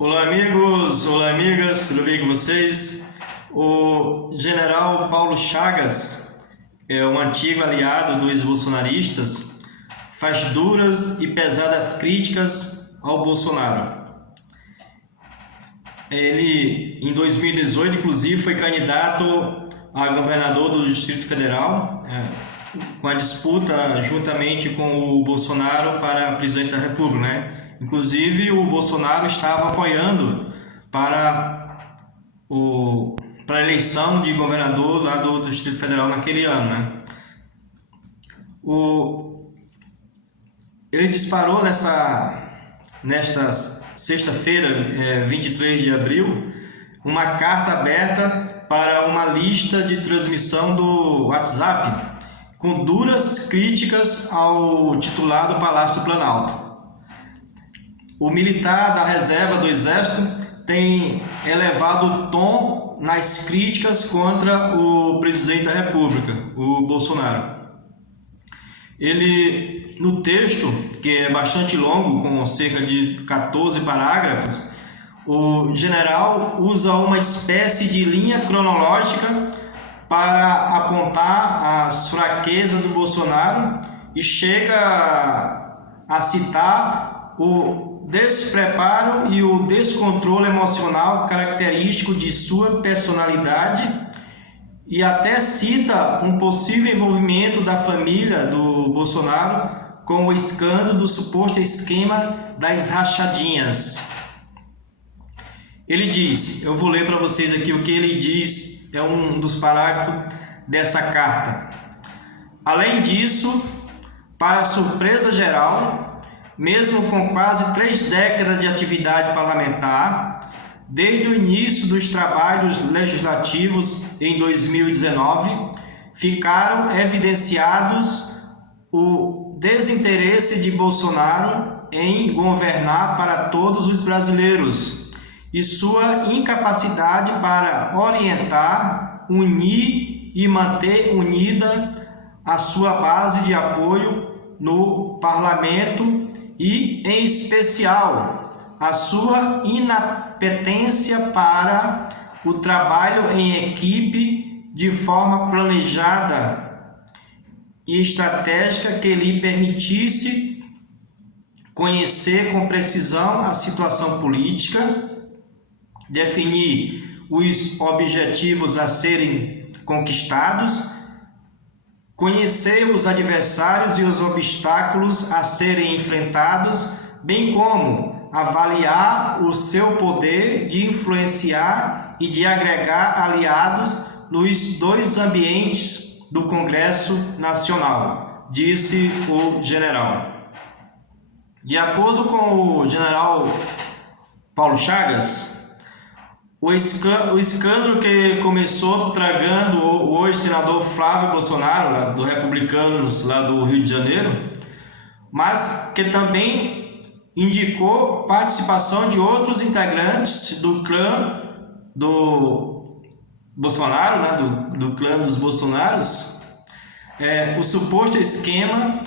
Olá amigos, olá amigas, tudo bem com vocês? O general Paulo Chagas, um antigo aliado dos bolsonaristas, faz duras e pesadas críticas ao Bolsonaro. Ele, em 2018, inclusive, foi candidato a governador do Distrito Federal, com a disputa juntamente com o Bolsonaro para presidente da República, né? Inclusive, o Bolsonaro estava apoiando para a eleição de governador lá do Distrito Federal naquele ano, né? Ele disparou nesta sexta-feira, 23 de abril, uma carta aberta para uma lista de transmissão do WhatsApp com duras críticas ao titular do Palácio Planalto. O militar da reserva do Exército tem elevado o tom nas críticas contra o presidente da República, o Bolsonaro. Ele, no texto, que é bastante longo, com cerca de 14 parágrafos, o general usa uma espécie de linha cronológica para apontar as fraquezas do Bolsonaro e chega a citar o despreparo e o descontrole emocional característico de sua personalidade e até cita um possível envolvimento da família do Bolsonaro com o escândalo do suposto esquema das rachadinhas. Ele diz, eu vou ler para vocês aqui o que ele diz, é um dos parágrafos dessa carta. Além disso, para surpresa geral, mesmo com quase 3 décadas de atividade parlamentar, desde o início dos trabalhos legislativos em 2019, ficaram evidenciados o desinteresse de Bolsonaro em governar para todos os brasileiros e sua incapacidade para orientar, unir e manter unida a sua base de apoio no parlamento e, em especial, a sua inapetência para o trabalho em equipe de forma planejada e estratégica que lhe permitisse conhecer com precisão a situação política, definir os objetivos a serem conquistados, conhecer os adversários e os obstáculos a serem enfrentados, bem como avaliar o seu poder de influenciar e de agregar aliados nos 2 ambientes do Congresso Nacional, disse o general. De acordo com o general Paulo Chagas, o escândalo que começou tragando o hoje senador Flávio Bolsonaro, lá do Republicanos, lá do Rio de Janeiro, mas que também indicou participação de outros integrantes do clã do Bolsonaro, né, do clã dos Bolsonaros. O suposto esquema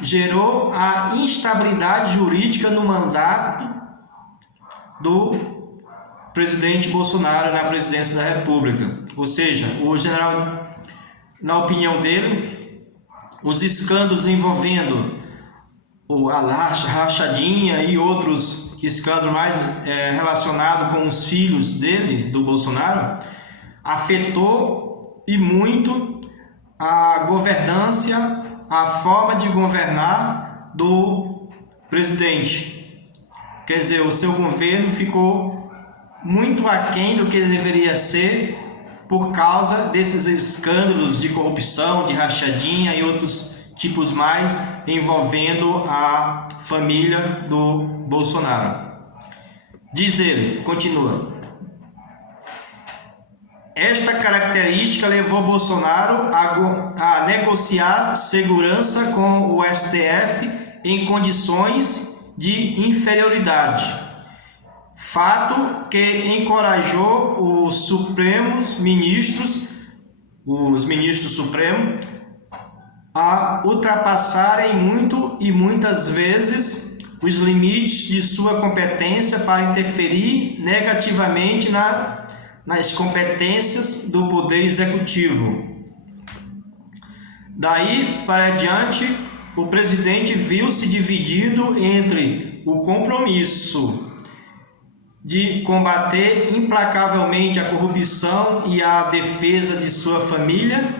gerou a instabilidade jurídica no mandato do presidente Bolsonaro na presidência da República. Ou seja, o general, na opinião dele, os escândalos envolvendo a rachadinha e outros escândalos mais relacionados com os filhos dele, do Bolsonaro, afetou e muito a governância, a forma de governar do presidente. Quer dizer, o seu governo ficou muito aquém do que ele deveria ser por causa desses escândalos de corrupção, de rachadinha e outros tipos mais envolvendo a família do Bolsonaro. Diz ele, continua: esta característica levou Bolsonaro a negociar segurança com o STF em condições de inferioridade. Fato que encorajou os ministros supremos, a ultrapassarem muito e muitas vezes os limites de sua competência para interferir negativamente nas competências do Poder Executivo. Daí para diante, o presidente viu-se dividido entre o compromisso de combater implacavelmente a corrupção e a defesa de sua família,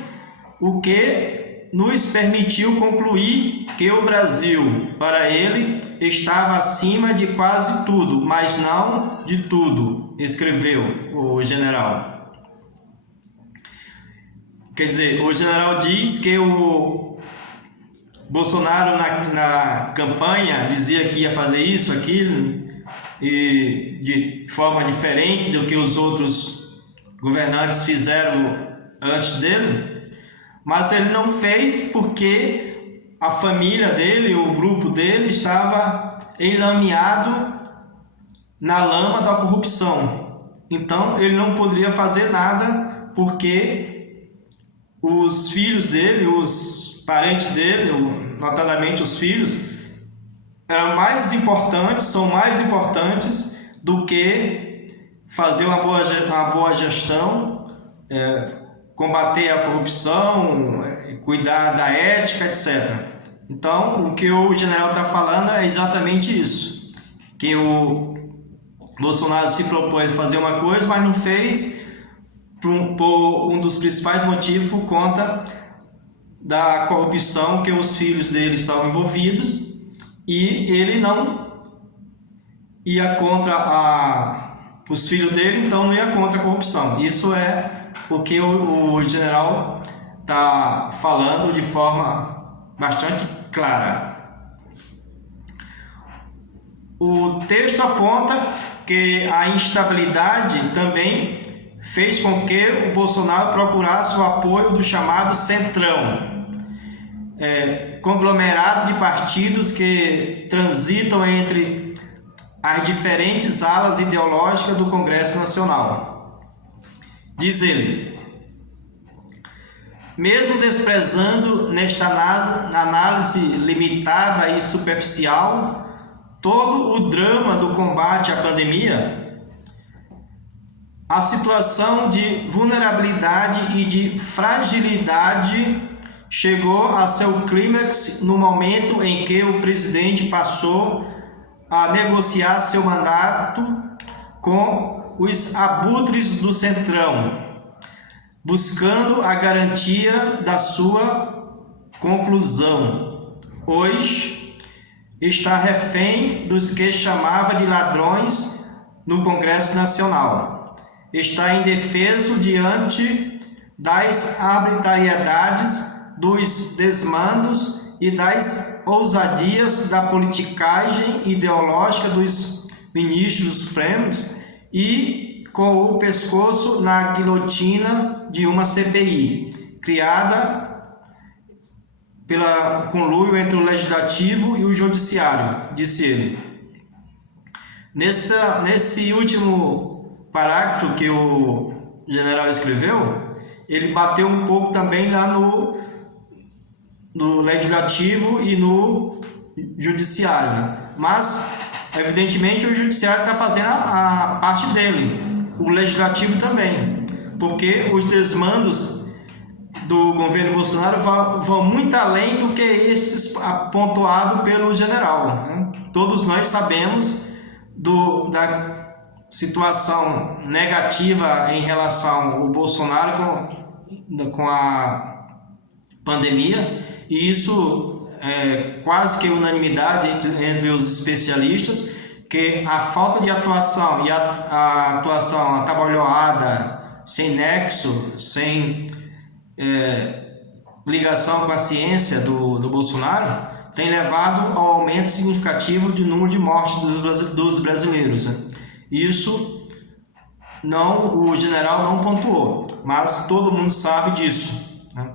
o que nos permitiu concluir que o Brasil, para ele, estava acima de quase tudo, mas não de tudo, escreveu o general. Quer dizer, o general diz que o Bolsonaro na campanha dizia que ia fazer isso, aquilo, e de forma diferente do que os outros governantes fizeram antes dele, mas ele não fez porque a família dele, o grupo dele, estava enlameado na lama da corrupção. Então ele não poderia fazer nada porque os filhos dele, os parentes dele, notadamente os filhos, são mais importantes do que fazer uma boa gestão, combater a corrupção, cuidar da ética, etc. Então, o que o general está falando é exatamente isso, que o Bolsonaro se propôs a fazer uma coisa, mas não fez por um dos principais motivos, por conta da corrupção que os filhos dele estavam envolvidos, e ele não ia contra os filhos dele, então não ia contra a corrupção. Isso é o que o general está falando de forma bastante clara. O texto aponta que a instabilidade também fez com que o Bolsonaro procurasse o apoio do chamado Centrão, conglomerado de partidos que transitam entre as diferentes alas ideológicas do Congresso Nacional. Diz ele: mesmo desprezando nesta análise limitada e superficial todo o drama do combate à pandemia, a situação de vulnerabilidade e de fragilidade chegou a seu clímax no momento em que o presidente passou a negociar seu mandato com os abutres do Centrão, buscando a garantia da sua conclusão. Hoje está refém dos que chamava de ladrões no Congresso Nacional. Está indefeso diante das arbitrariedades, dos desmandos e das ousadias da politicagem ideológica dos ministros supremos e com o pescoço na guilhotina de uma CPI, criada pela conluio entre o Legislativo e o Judiciário, disse ele. Nesse último parágrafo que o general escreveu, ele bateu um pouco também lá no Legislativo e no Judiciário, mas evidentemente o Judiciário está fazendo a parte dele, o Legislativo também, porque os desmandos do governo Bolsonaro vão muito além do que esses pontuado pelo general, né? Todos nós sabemos da situação negativa em relação ao Bolsonaro com a pandemia, e isso é quase que unanimidade entre os especialistas, que a falta de atuação e a atuação atabalhoada, sem nexo, sem ligação com a ciência do Bolsonaro, tem levado ao aumento significativo de número de mortes dos brasileiros. Isso o general não pontuou, mas todo mundo sabe disso, né?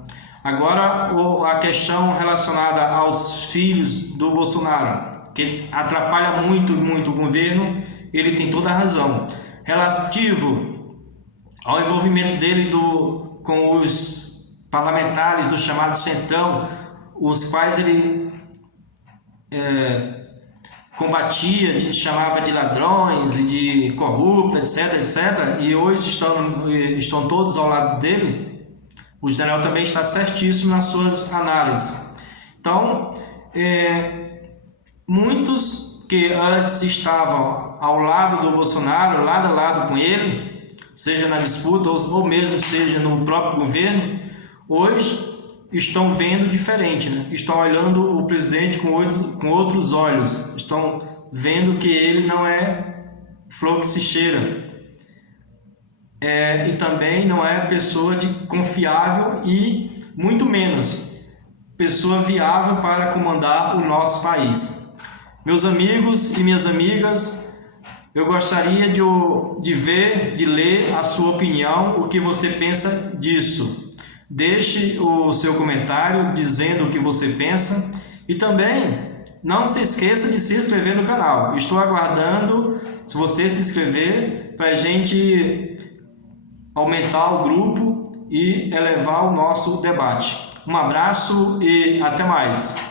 Agora, a questão relacionada aos filhos do Bolsonaro, que atrapalha muito o governo, ele tem toda a razão. Relativo ao envolvimento dele com os parlamentares do chamado Centrão, os quais ele combatia, chamava de ladrões e de corruptos, etc, e hoje estão todos ao lado dele, o general também está certíssimo nas suas análises. Então, muitos que antes estavam ao lado do Bolsonaro, lado a lado com ele, seja na disputa ou mesmo seja no próprio governo, hoje estão vendo diferente, né? Estão olhando o presidente com outros olhos, estão vendo que ele não é flor que se cheira, e também não é pessoa confiável e muito menos pessoa viável para comandar o nosso país. Meus amigos e minhas amigas, eu gostaria de ler a sua opinião, o que você pensa disso. Deixe o seu comentário dizendo o que você pensa e também não se esqueça de se inscrever no canal. Estou aguardando se você se inscrever para a gente aumentar o grupo e elevar o nosso debate. Um abraço e até mais!